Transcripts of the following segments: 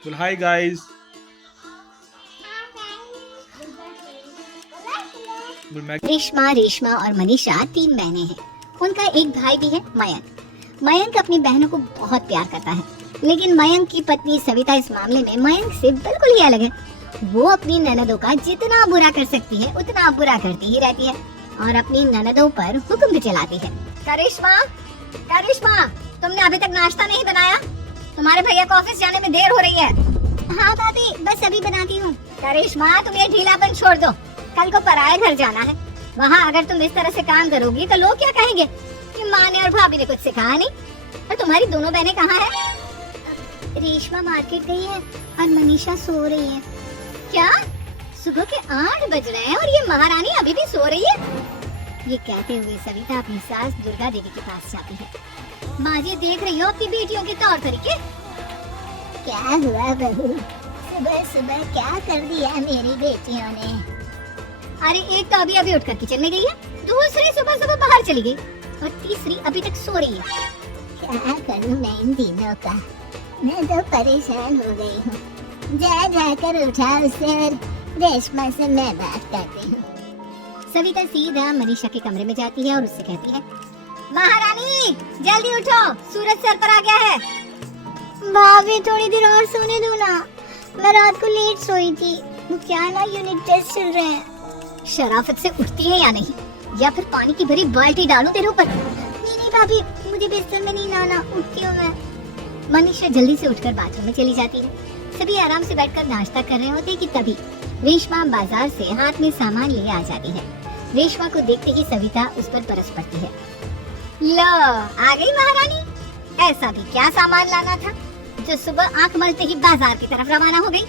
बोल hi guys. Reshma, Reshma और मनीषा 3 बहनें हैं। उनका एक भाई भी है, मयंक। मयंक अपनी बहनों को बहुत प्यार करता है, लेकिन मयंक की पत्नी सविता इस मामले में मयंक से बिल्कुल ही अलग है। वो अपनी ननदों का जितना बुरा कर सकती है उतना बुरा करती ही रहती है और अपनी ननदों पर हुक्म भी चलाती है। करिश्मा, करिश्मा, तुमने अभी तक नाश्ता नहीं बनाया? तुम्हारे भैया को ऑफिस जाने में देर हो रही है। हाँ भाभी, बस अभी बनाती हूँ। करिश्मा, तुम ये ढीलापन छोड़ दो। कल को पराये घर जाना है। वहाँ अगर तुम इस तरह से काम करोगी तो लोग क्या कहेंगे कि माँ ने और भाभी ने कुछ सिखाया नहीं। और तुम्हारी दोनों बहनें कहाँ हैं? रेशमा मार्केट गई है और मनीषा सो रही है। क्या? सुबह के 8 बज रहे हैं और ये महारानी अभी भी सो रही है? ये कहते हुए सविता अपनी सास दुर्गा देवी के पास जाती है। माँ जी, देख रही हो अपनी बेटियों के तौर तरीके? क्या हुआ बहू, सुबह सुबह क्या कर दिया मेरी बेटियों ने? अरे एक तो अभी अभी उठकर किचन में गई है, दूसरी सुबह सुबह बाहर चली गई और तीसरी अभी तक सो रही है। क्या करूं मैं इन तीनों का, मैं तो परेशान हो गई हूँ। जा जाकर उठा उसे और रेशमा से मैं बात करती हूँ। सविता सीधा मनीषा के कमरे में जाती है और उससे कहती है, महारानी जल्दी उठो, सूरज सर पर आ गया है। भाभी थोड़ी देर और सोने दो ना, मैं रात को लेट सोई थी। क्या ना यूनिट टेस्ट चल रहे हैं। शराफत से उठती है या नहीं, या फिर पानी की भरी बाल्टी डालूं तेरे ऊपर? नहीं नहीं भाभी, मुझे बिस्तर में नहीं लाना, उठती हूँ मैं। मनीषा जल्दी से उठकर बाथरूम में चली जाती है। सभी आराम से बैठकर नाश्ता कर रहे होते कि तभी रेशमा बाजार से हाथ में सामान लिए आ जाती है। रेशमा को देखते ही सविता उस पर बरस पड़ती है। लो, आ गई महारानी। ऐसा भी क्या सामान लाना था जो सुबह आंख मलते ही बाजार की तरफ रवाना हो गई?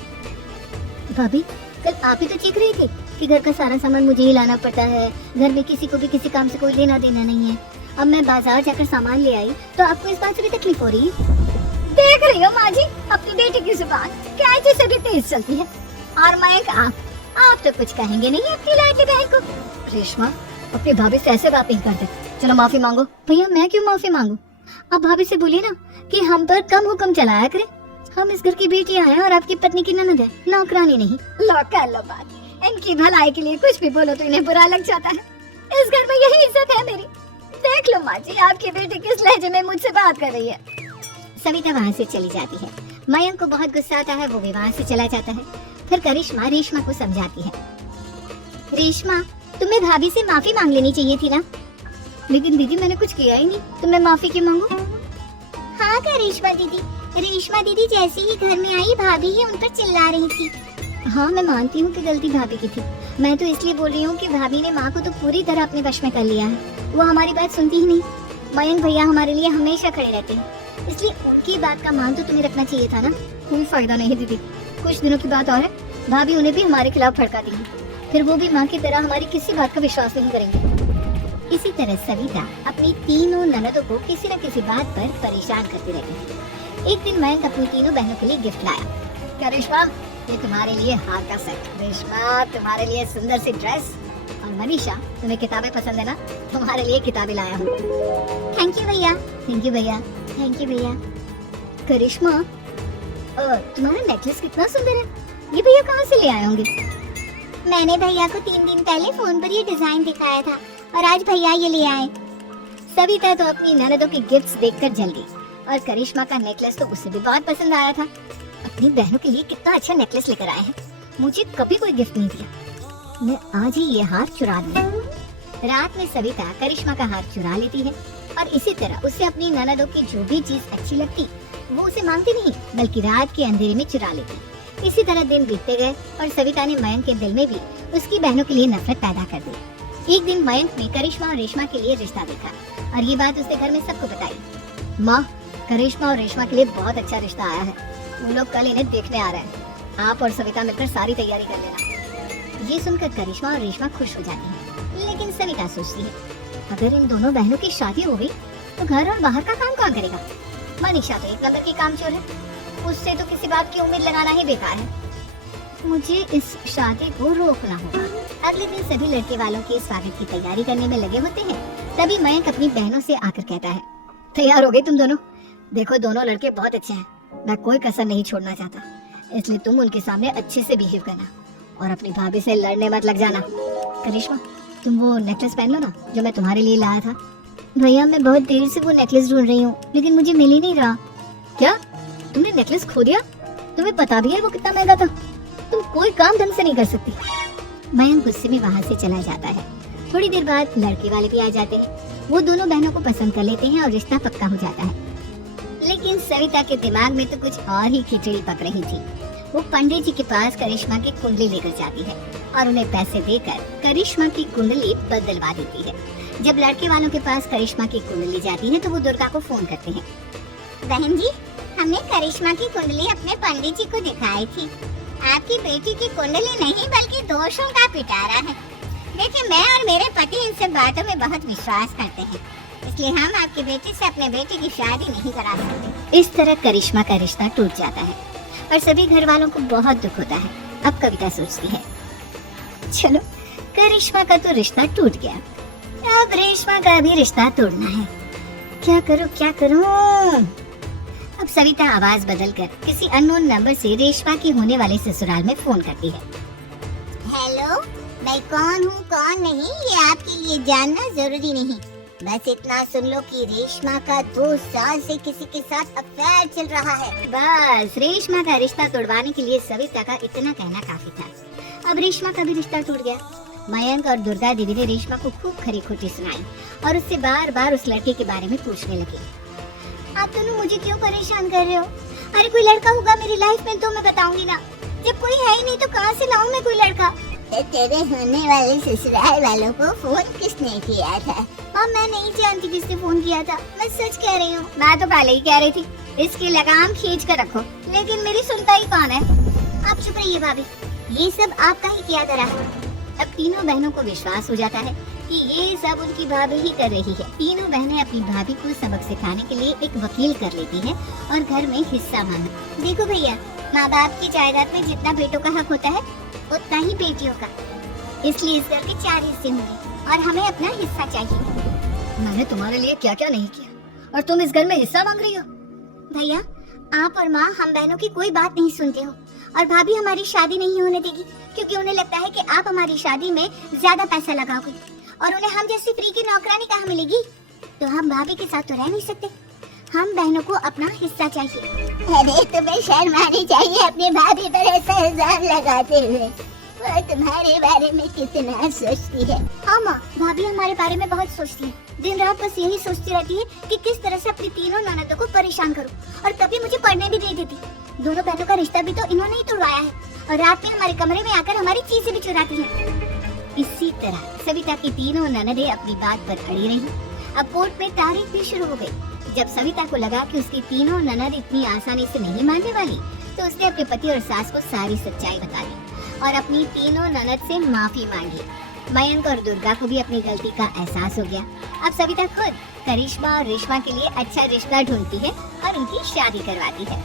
भाभी, कल आप ही तो चीख रही थी कि घर का सारा सामान मुझे ही लाना पड़ता है, घर में किसी को भी किसी काम से कोई लेना देना नहीं है। अब मैं बाजार जाकर सामान ले आई तो आपको इस बात से भी तकलीफ हो रही है? देख रही हो माँ जी, अपनी बेटी की जुबान कैसे से भी तेज चलती है। और मयंक, आप तो कुछ कहेंगे नहीं अपनी लाडली बहन को। रेशमा, अपनी भाभी से ऐसे बात नहीं करते। चलो माफी मांगो। भैया, मैं क्यों माफी मांगू? आप भाभी से बोलिए ना कि हम पर कम हुक्म चलाया करें। हम इस घर की बेटियां हैं और आपकी पत्नी की ननद है, नौकरानी नहीं। लो कर लो बात। इनकी भलाई के लिए कुछ भी बोलो तो इन्हें बुरा लग जाता है। इस घर में यही इज्जत है मेरी। देख लो माँ जी, आपकी बेटी किस लहजे में मुझसे बात कर रही है। सविता वहाँ से चली जाती है। मयंक को बहुत गुस्सा आता है, वो भी वहाँ से चला जाता है। फिर करिश्मा रेशमा को समझाती है। रेशमा, तुम्हें भाभी से माफी मांग लेनी चाहिए थी ना। लेकिन दीदी, मैंने कुछ किया ही नहीं, तो मैं माफी क्यों मांगू? हाँ करिश्मा दीदी, रेशमा दीदी जैसे ही घर में आई भाभी ही उन पर चिल्ला रही थी। हाँ, मैं मानती हूँ कि गलती भाभी की थी। मैं तो इसलिए बोल रही हूँ कि भाभी ने माँ को तो पूरी तरह अपने वश में कर लिया है। वो हमारी बात सुनती ही नहीं। मयंक भैया हमारे लिए हमेशा खड़े रहते हैं, इसलिए उनकी बात का मान तो तुम्हें रखना चाहिए था ना। कोई फायदा नहीं दीदी, कुछ दिनों की बात और है, भाभी उन्हें भी हमारे खिलाफ भड़का देंगी। फिर वो भी माँ की तरह हमारी किसी बात का विश्वास नहीं करेंगे। इसी तरह सविता अपनी तीनों ननदों को किसी न किसी बात पर परेशान करती रहती है। एक दिन मयंक अपनी तीनों बहनों के लिए गिफ्ट लाया। क्या रेशमा, ये तुम्हारे लिए हार का सेट। रेशमा, तुम्हारे लिए सुंदर सी ड्रेस। और मनीषा, तुम्हें किताबें पसंद है ना, तुम्हारे लिए किताबें लाया हूँ। थैंक यू भैया। थैंक यू भैया। थैंक यू भैया। करिश्मा, तुम्हारा नेकलेस कितना सुंदर है, ये भैया कहाँ से ले आए होंगे? मैंने भैया को 3 दिन पहले फोन पर ये डिजाइन दिखाया था और आज भैया ये ले आए। सविता तो अपनी ननदों की गिफ्ट्स देखकर जल गई और करिश्मा का नेकलेस तो उसे भी बहुत पसंद आया था। अपनी बहनों के लिए कितना अच्छा नेकलेस लेकर आए हैं, मुझे कभी कोई गिफ्ट नहीं दिया। मैं आज ही ये हार चुरा लूं। रात में सविता करिश्मा का हार चुरा लेती है और इसी तरह उसे अपनी ननदों की जो भी चीज अच्छी लगती वो उसे मांगती नहीं, बल्कि रात के अंधेरे में चुरा लेती। इसी तरह दिन बीतते गए और सविता ने मयंक के दिल में भी उसकी बहनों के लिए नफरत पैदा कर दी। एक दिन मयंक ने करिश्मा और रेशमा के लिए रिश्ता देखा और ये बात उसने घर में सबको बताई। माँ, करिश्मा और रेशमा के लिए बहुत अच्छा रिश्ता आया है, वो लोग कल इन्हें देखने आ रहे हैं। आप और सविता मिलकर सारी तैयारी कर लेना। ये सुनकर करिश्मा और रेशमा खुश हो जाती हैं, लेकिन सविता सोचती है अगर इन दोनों बहनों की शादी हो गई तो घर और बाहर का काम कौन करेगा? मनीषा तो एक नंबर की कामचोर है, उससे तो किसी बात की उम्मीद लगाना ही बेकार है। मुझे इस शादी को रोकना होगा। अगले दिन सभी लड़के वालों के स्वागत की तैयारी करने में लगे होते हैं। तभी मयंक अपनी बहनों से आकर कहता है, तैयार हो गई तुम दोनों? देखो दोनों लड़के बहुत अच्छे हैं, मैं कोई कसर नहीं छोड़ना चाहता। इसलिए तुम उनके सामने अच्छे से बिहेव करना और अपनी भाभी से लड़ने मत लग जाना। करिश्मा, तुम वो नेकलेस पहन लो ना जो मैं तुम्हारे लिए लाया था। भैया मैं बहुत देर से वो नेकलेस ढूंढ रही हूँ लेकिन मुझे मिल ही नहीं रहा। क्या तुमने नेकलेस खो दिया? तुम्हें पता भी है वो कितना महंगा था? तुम कोई काम ढंग से नहीं कर सकती। मयंक गुस्से में वहाँ से चला जाता है। थोड़ी देर बाद लड़के वाले भी आ जाते हैं। वो दोनों बहनों को पसंद कर लेते हैं और रिश्ता पक्का हो जाता है। लेकिन सविता के दिमाग में तो कुछ और ही खिचड़ी पक रही थी। वो पंडित जी के पास करिश्मा की कुंडली लेकर जाती है और उन्हें पैसे देकर करिश्मा की कुंडली बदलवा देती है। जब लड़के वालों के पास करिश्मा की कुंडली जाती है तो वो दुर्गा को फोन करते हैं। बहन जी, हमने करिश्मा की कुंडली अपने पंडित जी को दिखाई थी। आपकी बेटी की कुंडली नहीं बल्कि दोषों का पिटारा है। देखिए, मैं और मेरे पति इन सब बातों में बहुत विश्वास करते हैं, इसलिए हम आपकी बेटी से अपने बेटे की शादी नहीं करा सकते। इस तरह करिश्मा का रिश्ता टूट जाता है और सभी घर वालों को बहुत दुख होता है। अब कविता सोचती है, चलो करिश्मा का तो रिश्ता टूट गया, अब रेशमा का भी रिश्ता तोड़ना है। क्या करूं? अब सविता आवाज बदलकर किसी अननोन नंबर से रेशमा के होने वाले ससुराल में फोन करती है। हेलो, मैं कौन हूँ कौन नहीं ये आपके लिए जानना जरूरी नहीं, बस इतना सुन लो कि रेशमा का 2 साल से किसी के साथ अफेयर चल रहा है। बस रेशमा का रिश्ता तोड़वाने के लिए सविता का इतना कहना काफी था। अब रेशमा का भी रिश्ता टूट गया। मयंक और दुर्गा दीदी ने रेशमा को खूब खरी खोटी सुनाई और उससे बार बार उस लड़के के बारे में पूछने लगी। आप दोनों मुझे क्यों परेशान कर रहे हो? अरे कोई लड़का होगा मेरी लाइफ में तो मैं बताऊंगी ना, जब कोई है ही नहीं तो कहाँ से लाऊं मैं कोई लड़का? तेरे होने वाले ससुराल वालों को फोन किसने किया था? मैं नहीं जानती किसने फोन किया था, मैं सच कह रही हूँ। मैं तो पहले ही कह रही थी इसकी लगाम खींच कर रखो, लेकिन मेरी सुनता ही कौन है? आप चुप रहिए भाभी, ये सब आपका ही किया करा। अब तीनों बहनों को विश्वास हो जाता है कि ये सब उनकी भाभी ही कर रही है। तीनों बहनें अपनी भाभी को सबक सिखाने के लिए एक वकील कर लेती हैं और घर में हिस्सा मांगा। देखो भैया, माँ बाप की जायदाद में जितना बेटों का हक होता है उतना ही बेटियों का, इसलिए इस घर के 4 हिस्से होंगे और हमें अपना हिस्सा चाहिए। मैंने तुम्हारे लिए क्या क्या नहीं किया और तुम इस घर में हिस्सा मांग रही हो? भैया, आप और माँ हम बहनों की कोई बात नहीं सुनते हो और भाभी हमारी शादी नहीं होने देगी क्योंकि उन्हें लगता है कि आप हमारी शादी में ज्यादा पैसा लगाओगे और उन्हें हम जैसी फ्री की नौकरानी कहाँ मिलेगी। तो हम भाभी के साथ तो रह नहीं सकते, हम बहनों को अपना हिस्सा चाहिए। अरे तुम्हें शर्म आनी चाहिए अपनी भाभी पर ऐसा इल्जाम लगाते हुए। वो तुम्हारे बारे में कितना सोचती है। हाँ माँ, भाभी हमारे बारे में बहुत सोचती है, दिन रात बस यही सोचती रहती है कि किस तरह से अपनी तीनों ननदों को परेशान करूं और कभी मुझे पढ़ने भी नहीं देती। दोनों बहनों का रिश्ता भी तो इन्होंने ही तोड़वाया है और रात में हमारे कमरे में आकर हमारी चीजें भी चुराती हैं। इसी तरह सविता की तीनों ननदें अपनी बात पर अड़ी रही। अब कोर्ट में तारीख भी शुरू हो गई। जब सविता को लगा कि उसकी तीनों ननद इतनी आसानी से नहीं मानने वाली, तो उसने अपने पति और सास को सारी सच्चाई बता दी और अपनी तीनों ननद से माफी मांगी। मयंक और दुर्गा को भी अपनी गलती का एहसास हो गया। अब सविता खुद करिश्मा और रेशमा के लिए अच्छा रिश्ता ढूंढती है और उनकी शादी करवाती है।